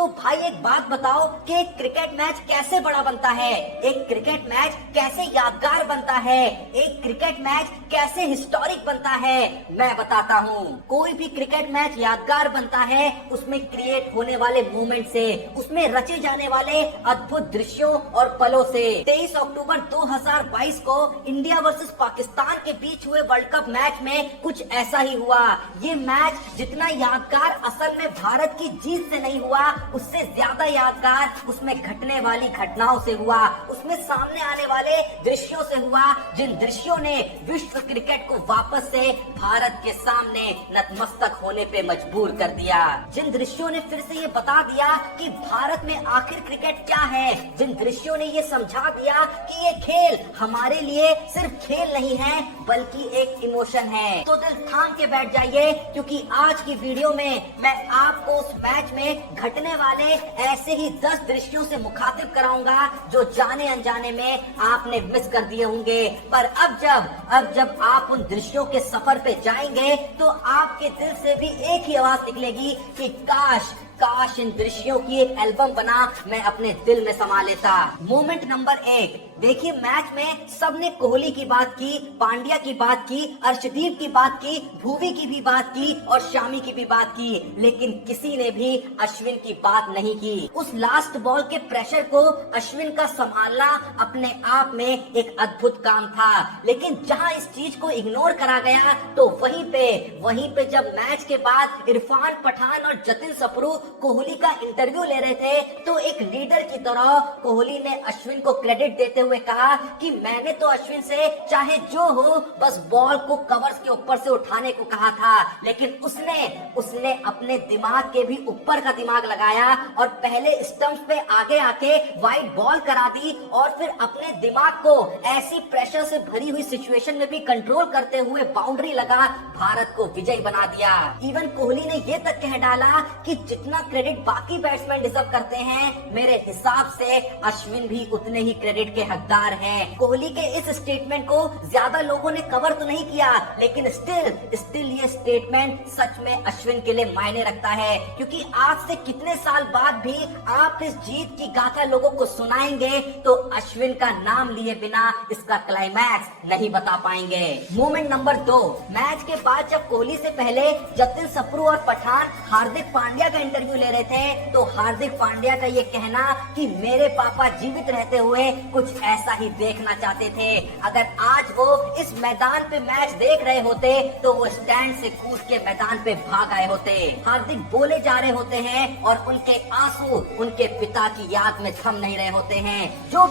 तो भाई एक बात बताओ कि एक क्रिकेट मैच कैसे बड़ा बनता है, एक क्रिकेट मैच कैसे यादगार बनता है, एक क्रिकेट मैच कैसे हिस्टोरिक बनता है। मैं बताता हूँ। कोई भी क्रिकेट मैच यादगार बनता है उसमें क्रिएट होने वाले मोमेंट से, उसमें रचे जाने वाले अद्भुत दृश्यों और पलों से। 23 अक्टूबर 2022 को इंडिया वर्सेस पाकिस्तान के बीच हुए वर्ल्ड कप मैच में कुछ ऐसा ही हुआ। ये मैच जितना यादगार असल में भारत की जीत से नहीं हुआ, उससे ज्यादा यादगार उसमें घटने वाली घटनाओं से हुआ, उसमें सामने आने वाले दृश्यों से हुआ, जिन दृश्यों ने विश्व क्रिकेट को वापस से भारत के सामने नतमस्तक होने पे मजबूर कर दिया, जिन दृश्यों ने फिर से ये बता दिया कि भारत में आखिर क्रिकेट क्या है, जिन दृश्यों ने ये समझा दिया कि ये खेल हमारे लिए सिर्फ खेल नहीं है बल्कि एक इमोशन है। तो दिल थाम के बैठ जाइए, क्योंकि आज की वीडियो में मैं आपको उस मैच में घटने वाले ऐसे ही 10 दृश्यों से मुखातिब कराऊंगा जो जाने अनजाने में आपने मिस कर दिए होंगे। पर अब जब आप उन दृश्यों के सफर पे जाएंगे तो आपके दिल से भी एक ही आवाज निकलेगी कि काश इन दृश्यों की एक एल्बम बना मैं अपने दिल में समा लेता। मोमेंट नंबर 1, देखिए मैच में सबने कोहली की बात की, पांड्या की बात की, अर्शदीप की बात की, भुवी की भी बात की और शामी की भी बात की, लेकिन किसी ने भी अश्विन की बात नहीं की। उस लास्ट बॉल के प्रेशर को अश्विन का संभालना अपने आप में एक अद्भुत काम था, लेकिन जहां इस चीज को इग्नोर करा गया तो वहीं पे जब मैच के बाद इरफान पठान और जतिन सप्रू कोहली का इंटरव्यू ले रहे थे तो एक लीडर की तरह कोहली ने अश्विन को क्रेडिट देते हुए कहा कि मैंने तो अश्विन से चाहे जो हो बस बॉल को कवर्स के ऊपर से उठाने को कहा था, लेकिन उसने अपने दिमाग के भी ऊपर का दिमाग लगाया और पहले स्टंप्स पे आगे आके वाइड बॉल करा दी और फिर अपने दिमाग को ऐसी प्रेशर से भरी हुई सिचुएशन में भी कंट्रोल करते हुए बाउंड्री लगा भारत को विजयी बना दिया। इवन कोहली ने ये तक कह डाला कि जितना क्रेडिट बाकी बैट्समैन डिजर्व करते हैं, मेरे हिसाब से अश्विन भी उतने ही क्रेडिट के हकदार हैं। कोहली के इस स्टेटमेंट को ज्यादा लोगों ने कवर तो नहीं किया, लेकिन स्टिल ये स्टेटमेंट सच में अश्विन के लिए मायने रखता है, क्योंकि आज से कितने साल बाद भी आप इस जीत की गाथा लोगों को सुनाएंगे तो अश्विन का नाम लिए बिना इसका क्लाइमैक्स नहीं बता पाएंगे। मोमेंट नंबर 2, मैच के बाद जब कोहली से पहले जतिन सप्रू और पठान हार्दिक पांड्या का इंटरव्यू ले रहे थे तो हार्दिक पांड्या का ये कहना कि मेरे पापा जीवित रहते हुए कुछ ऐसा ही देखना चाहते थे, अगर आज वो इस मैदान पे मैच देख रहे होते तो वो स्टैंड से कूद के मैदान पे भाग आए होते। हार्दिक बोले जा रहे होते हैं और उनके आंसू उनके पिता की याद में थम नहीं रहे होते हैं। जो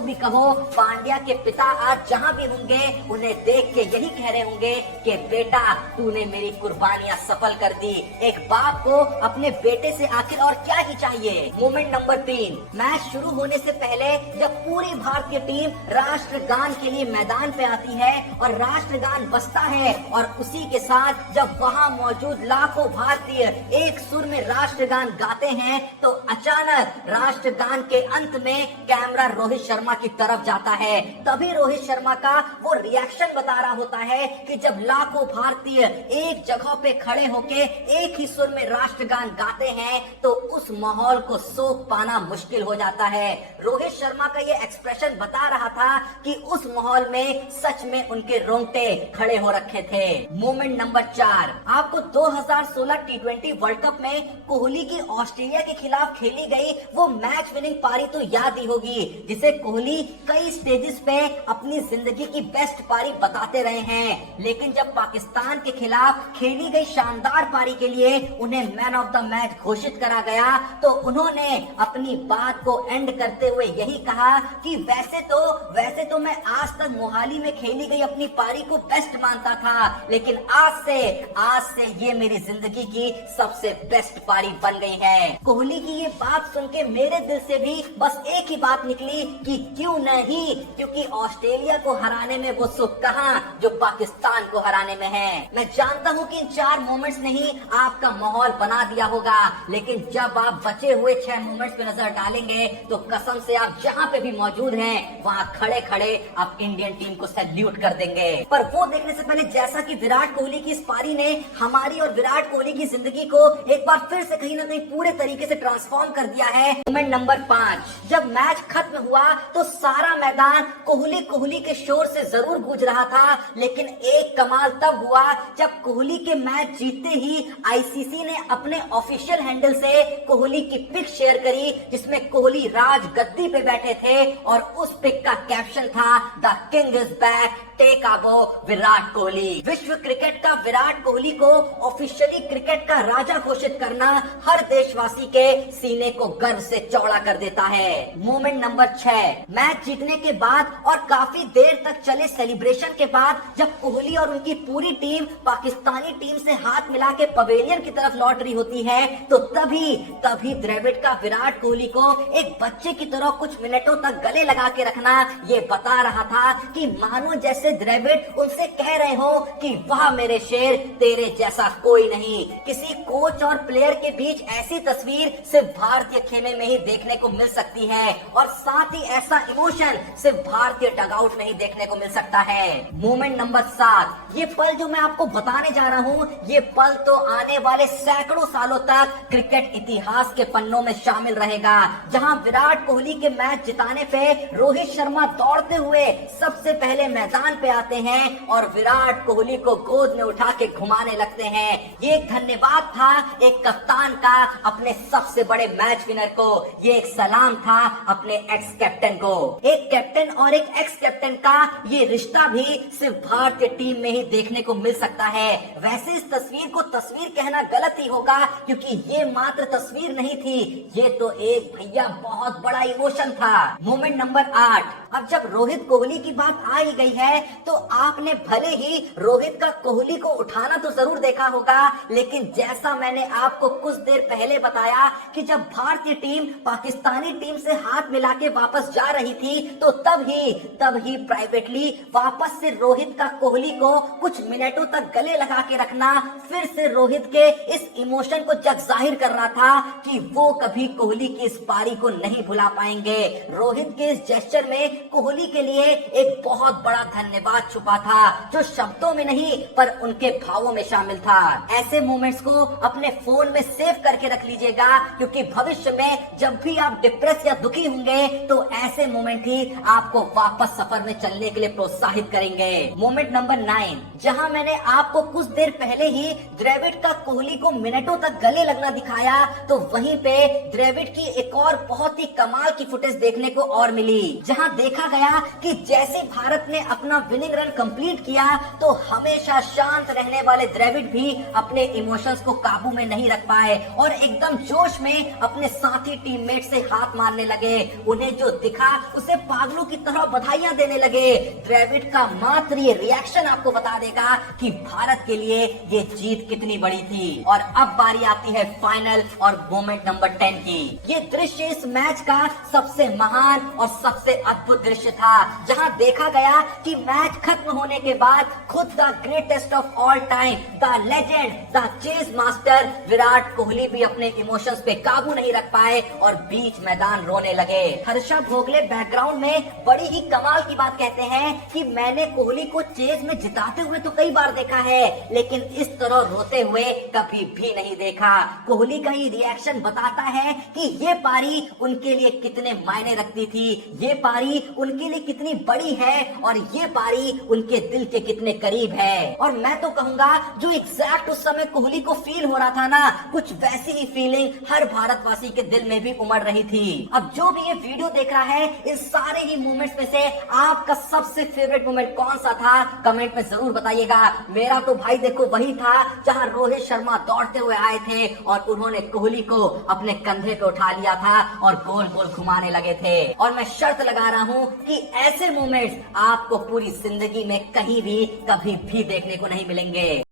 भी कहो पांड्या के पिता आज जहाँ भी होंगे उन्हें देख के यही कह रहे होंगे कि बेटा तूने मेरी कुर्बानियां सफल कर दी। एक बाप को अपने बेटे से आखिर और क्या ही चाहिए। मोमेंट नंबर 3, मैच शुरू होने से पहले जब पूरी भारतीय टीम राष्ट्रगान के लिए मैदान पे आती है और राष्ट्रगान बजता है और उसी के साथ जब वहाँ मौजूद लाखों भारतीय एक सुर में राष्ट्रगान गाते हैं तो अचानक राष्ट्रगान के अंत में कैमरा रोहित शर्मा की तरफ जाता है। तभी रोहित शर्मा का वो रिएक्शन बता रहा होता है कि जब लाखों भारतीय एक जगह पे खड़े होके एक ही सुर में राष्ट्रगान गाते हैं तो उस माहौल को सोख पाना मुश्किल हो जाता है। रोहित शर्मा का ये एक्सप्रेशन बता रहा था कि उस माहौल में सच में उनके रोंगटे खड़े हो रखे थे। मोमेंट नंबर 4, आपको 2016 टी20 वर्ल्ड कप में कोहली की ऑस्ट्रेलिया के खिलाफ खेली गई वो मैच विनिंग पारी तो याद ही होगी, जिसे कोहली कई स्टेजेस पे अपनी जिंदगी की बेस्ट पारी बताते रहे हैं, लेकिन जब पाकिस्तान के खिलाफ खेली गई शानदार पारी के लिए उन्हें मैन ऑफ द मैच घोषित करा गया तो उन्होंने अपनी बात को एंड करते हुए यही कहा कि वैसे तो मैं आज तक मोहाली में खेली गई अपनी पारी को बेस्ट मानता था, लेकिन आज से ये मेरी जिंदगी की सबसे बेस्ट पारी बन गई है। कोहली की ये बात सुन के मेरे दिल से भी बस एक ही बात निकली कि क्यों नहीं, क्योंकि ऑस्ट्रेलिया को हराने में वो सुख कहां जो पाकिस्तान को हराने में है। मैं जानता हूं कि इन 4 मोमेंट्स ने ही आपका माहौल बना दिया होगा, लेकिन जब अब आप बचे हुए 6 मोमेंट्स पे नजर डालेंगे तो कसम से आप जहां पे भी मौजूद हैं वहां खड़े खड़े आप इंडियन टीम को सैल्यूट कर देंगे। पर वो देखने से पहले जैसा कि विराट कोहली की इस पारी ने हमारी और विराट कोहली की जिंदगी को एक बार फिर से कहीं ना कहीं पूरे तरीके से ट्रांसफॉर्म कर दिया है। मोमेंट नंबर 5, जब मैच खत्म हुआ तो सारा मैदान कोहली कोहली के शोर से जरूर गूंज रहा था, लेकिन एक कमाल तब हुआ जब कोहली के मैच जीतते ही आईसीसी ने अपने ऑफिशियल हैंडल से कोहली की पिक शेयर करी, जिसमें कोहली राज गद्दी पे बैठे थे और उस पिक का कैप्शन था the king is back, take a bow Virat Kohli. विश्व क्रिकेट का विराट कोहली को ऑफिशियली क्रिकेट का राजा घोषित करना हर देशवासी के सीने को गर्व से चौड़ा कर देता है। मोमेंट नंबर 6, मैच जीतने के बाद और काफी देर तक चले सेलिब्रेशन के बाद जब कोहली और उनकी पूरी टीम पाकिस्तानी टीम से हाथ मिला के पवेलियन की तरफ लौट रही होती है तो तभी द्रविड़ का विराट कोहली को एक बच्चे की तरह कुछ मिनटों तक गले लगा के रखना ये बता रहा था कि मानो जैसे द्रविड़ उनसे कह रहे हो कि वाह मेरे शेर, तेरे जैसा कोई नहीं। किसी कोच और प्लेयर के बीच ऐसी तस्वीर सिर्फ भारतीय खेमे में ही देखने को मिल सकती है और साथ ही ऐसा इमोशन सिर्फ भारतीय डगआउट में ही देखने को मिल सकता है। मोमेंट नंबर 7, ये पल जो मैं आपको बताने जा रहा हूँ ये पल तो आने वाले सैकड़ों सालों तक क्रिकेट इतिहास के पन्नों में शामिल रहेगा, जहां विराट कोहली के मैच जिताने पे रोहित शर्मा दौड़ते हुए सबसे पहले मैदान पे आते हैं और विराट कोहली को गोद में उठा के घुमाने लगते हैं। ये एक धन्यवाद था एक कप्तान का अपने सबसे बड़े मैच विनर को, ये एक सलाम था अपने एक्स कैप्टन को। एक कैप्टन और एक एक्स कैप्टन का ये रिश्ता भी सिर्फ भारतीय टीम में ही देखने को मिल सकता है। वैसे इस तस्वीर को तस्वीर कहना गलत ही होगा क्योंकि ये मात्र तस्वीर नहीं थी, ये तो एक भैया बहुत बड़ा इमोशन था। मोमेंट नंबर 8, अब जब रोहित कोहली की बात आ ही गई है तो आपने भले ही रोहित का कोहली को उठाना तो जरूर देखा होगा, लेकिन जैसा मैंने आपको कुछ देर पहले बताया कि जब भारतीय टीम पाकिस्तानी टीम से हाथ मिला के वापस जा रही थी तो तब ही प्राइवेटली वापस से रोहित का कोहली को कुछ मिनटों तक गले लगा के रखना फिर से रोहित के इस इमोशन को जग जाहिर कर रहा था कि वो कभी कोहली की इस पारी को नहीं भुला पाएंगे। रोहित के इस जेस्चर में कोहली के लिए एक बहुत बड़ा धन्यवाद छुपा था जो शब्दों में नहीं पर उनके भावों में शामिल था। ऐसे मोमेंट्स को अपने फोन में सेव करके रख लीजिएगा क्योंकि भविष्य में जब भी आप डिप्रेस या दुखी होंगे तो ऐसे मोमेंट ही आपको वापस सफर में चलने के लिए प्रोत्साहित करेंगे। मोमेंट नंबर 9, जहां मैंने आपको कुछ देर पहले ही द्रविड़ का कोहली को मिनटों तक गले लगना दिखाया तो वहीं पे द्रविड़ की एक और बहुत ही कमाल की फुटेज देखने को और मिली, जहां देखा गया कि जैसे भारत ने अपना विनिंग रन कंप्लीट किया तो हमेशा शांत रहने वाले द्रविड़ भी अपने इमोशंस को काबू में नहीं रख पाए और एकदम जोश में अपने साथी टीममेट से हाथ मारने लगे। उन्हें जो दिखा उसे पागलों की तरह बधाइयां देने लगे। द्रविड़ का मात्र ये रिएक्शन आपको बता देगा कि भारत के लिए ये जीत कितनी बड़ी थी। और अब बारी आती है फाइनल और मोमेंट नंबर 10 की। ये दृश्य इस मैच का सबसे महान और सबसे अद्भुत दृश्य था, जहां देखा गया कि मैच खत्म होने के बाद खुद the greatest of all time, the legend, the chase master Virat Kohli भी अपने इमोशंस पे काबू नहीं रख पाए और बीच मैदान रोने लगे। हर्षा भोगले बैकग्राउंड में बड़ी ही कमाल की बात कहते हैं कि मैंने कोहली को चेज में जिताते हुए तो कई बार देखा है लेकिन इस तरह रोते हुए कभी भी नहीं देखा। कोहली का ये रिएक्शन बताता है कि ये पारी उनके लिए कितने मायने रखती थी, ये पारी उनके लिए कितनी बड़ी है और ये पारी उनके दिल के कितने करीब है। और मैं तो कहूंगा जो एग्जैक्ट उस समय कोहली को फील हो रहा था ना, कुछ वैसी ही फीलिंग हर भारतवासी के दिल में भी उमड़ रही थी। अब जो भी ये वीडियो देख रहा है इन सारे ही मोमेंट्स में से आपका सबसे फेवरेट मोमेंट कौन सा था कमेंट में जरूर बताइएगा। मेरा तो भाई देखो वही था जहां रोहित शर्मा दौड़ते हुए आए थे और उन्होंने कोहली को अपने कंधे पे उठा लिया था और गोल गोल घुमाने लगे थे। और मैं शर्त लगा रहा हूं कि ऐसे मोमेंट्स आपको पूरी जिंदगी में कहीं भी कभी भी देखने को नहीं मिलेंगे।